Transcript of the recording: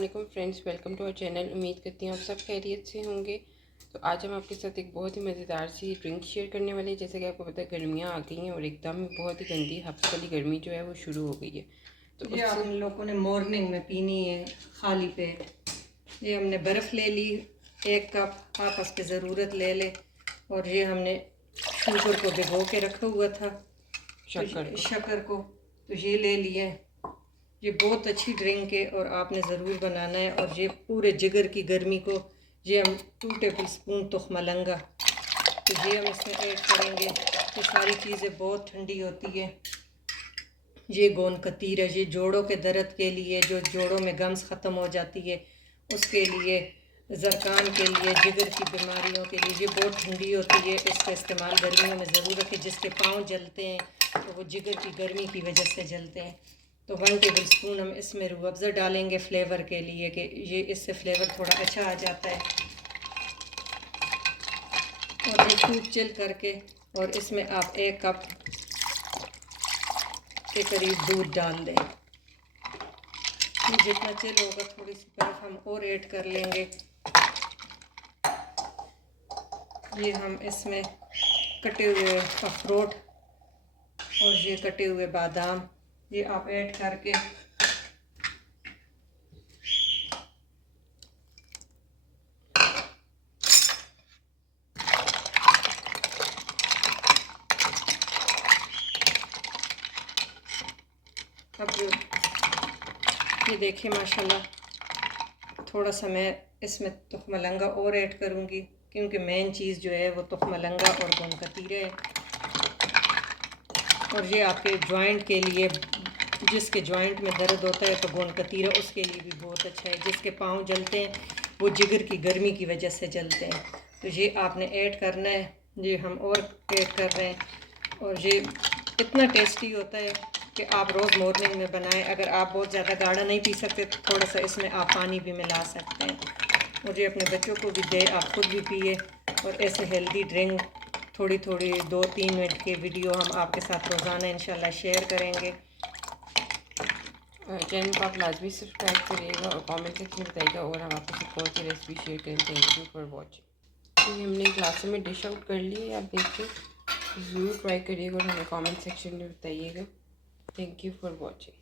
वालेकुम friends, welcome to our channel. उम्मीद करती हूँ आप सब खैरियत से होंगे। तो आज हम आपके साथ एक बहुत ही मज़ेदार सी ड्रिंक शेयर करने वाले हैं। जैसे कि आपको पता है गर्मियाँ आ गई हैं और एकदम बहुत ही गंदी हफ्ते वाली गर्मी जो है वो शुरू हो गई है। तो ये आप लोगों ने मॉर्निंग में पीनी है खाली पेट। ये हमने बर्फ़ ले ली, 1 कप आप उसकी ज़रूरत ले ले। और ये हमने शुगर को भिगो के रखा हुआ था, शक्कर को तो ये ले लिए। ये बहुत अच्छी ड्रिंक है और आपने ज़रूर बनाना है। और ये पूरे जिगर की गर्मी को ये हम 2 टेबल स्पून तुखमलंगा तो ये हम इसमें ऐड करेंगे। ये सारी चीज़ें बहुत ठंडी होती है। ये गोंद कतीरा, ये जोड़ों के दर्द के लिए, जो जोड़ों में गम्स ख़त्म हो जाती है उसके लिए, ज़रकान के लिए, जिगर की बीमारियों के लिए ये बहुत ठंडी होती है। इसका इस्तेमाल गर्मियों में ज़रूर रखें। जिसके पाँव जलते हैं तो वो जिगर की गर्मी की वजह से जलते हैं। तो 1 टेबल स्पून हम इसमें रूह अफ़ज़ा डालेंगे फ्लेवर के लिए, कि ये इससे फ्लेवर थोड़ा अच्छा आ जाता है। और ये खूब चिल करके, और इसमें आप 1 कप के करीब दूध डाल दें। जितना चिल होगा थोड़ी सी बर्फ़ हम और ऐड कर लेंगे। ये हम इसमें कटे हुए अखरोट और ये कटे हुए बादाम ये आप ऐड करके अब ये देखिए माशाल्लाह, थोड़ा सा मैं इसमें तुखमलंगा और ऐड करूँगी, क्योंकि मेन चीज़ जो है वो तुखमलंगा और गोंद कतीरा है। और ये आपके जॉइंट के लिए, जिसके जॉइंट में दर्द होता है तो गोंद कतीरा उसके लिए भी बहुत अच्छा है। जिसके पाँव जलते हैं वो जिगर की गर्मी की वजह से जलते हैं। तो ये आपने ऐड करना है। ये हम और ऐड कर रहे हैं। और ये इतना टेस्टी होता है कि आप रोज़ मॉर्निंग में बनाएं। अगर आप बहुत ज़्यादा गाढ़ा नहीं पी सकते तो थोड़ा सा इसमें आप पानी भी मिला सकते हैं। और ये अपने बच्चों को भी दे, आप खुद भी पिए। और ऐसे हेल्दी ड्रिंक थोड़ी थोड़ी 2-3 मिनट के वीडियो हम आपके साथ रोज़ाना इंशाल्लाह शेयर करेंगे। चैनल को आप लाजमी सब्सक्राइब करिएगा और कमेंट सेक्शन में बताइएगा और हम आपके साथ कौन सी रेसिपी शेयर करें। Thank you for watching. तो हमने ग्लास में डिश आउट कर ली है, आप देखिए, ज़रूर ट्राई करिएगा और हमें कमेंट सेक्शन में बताइएगा। Thank you for watching.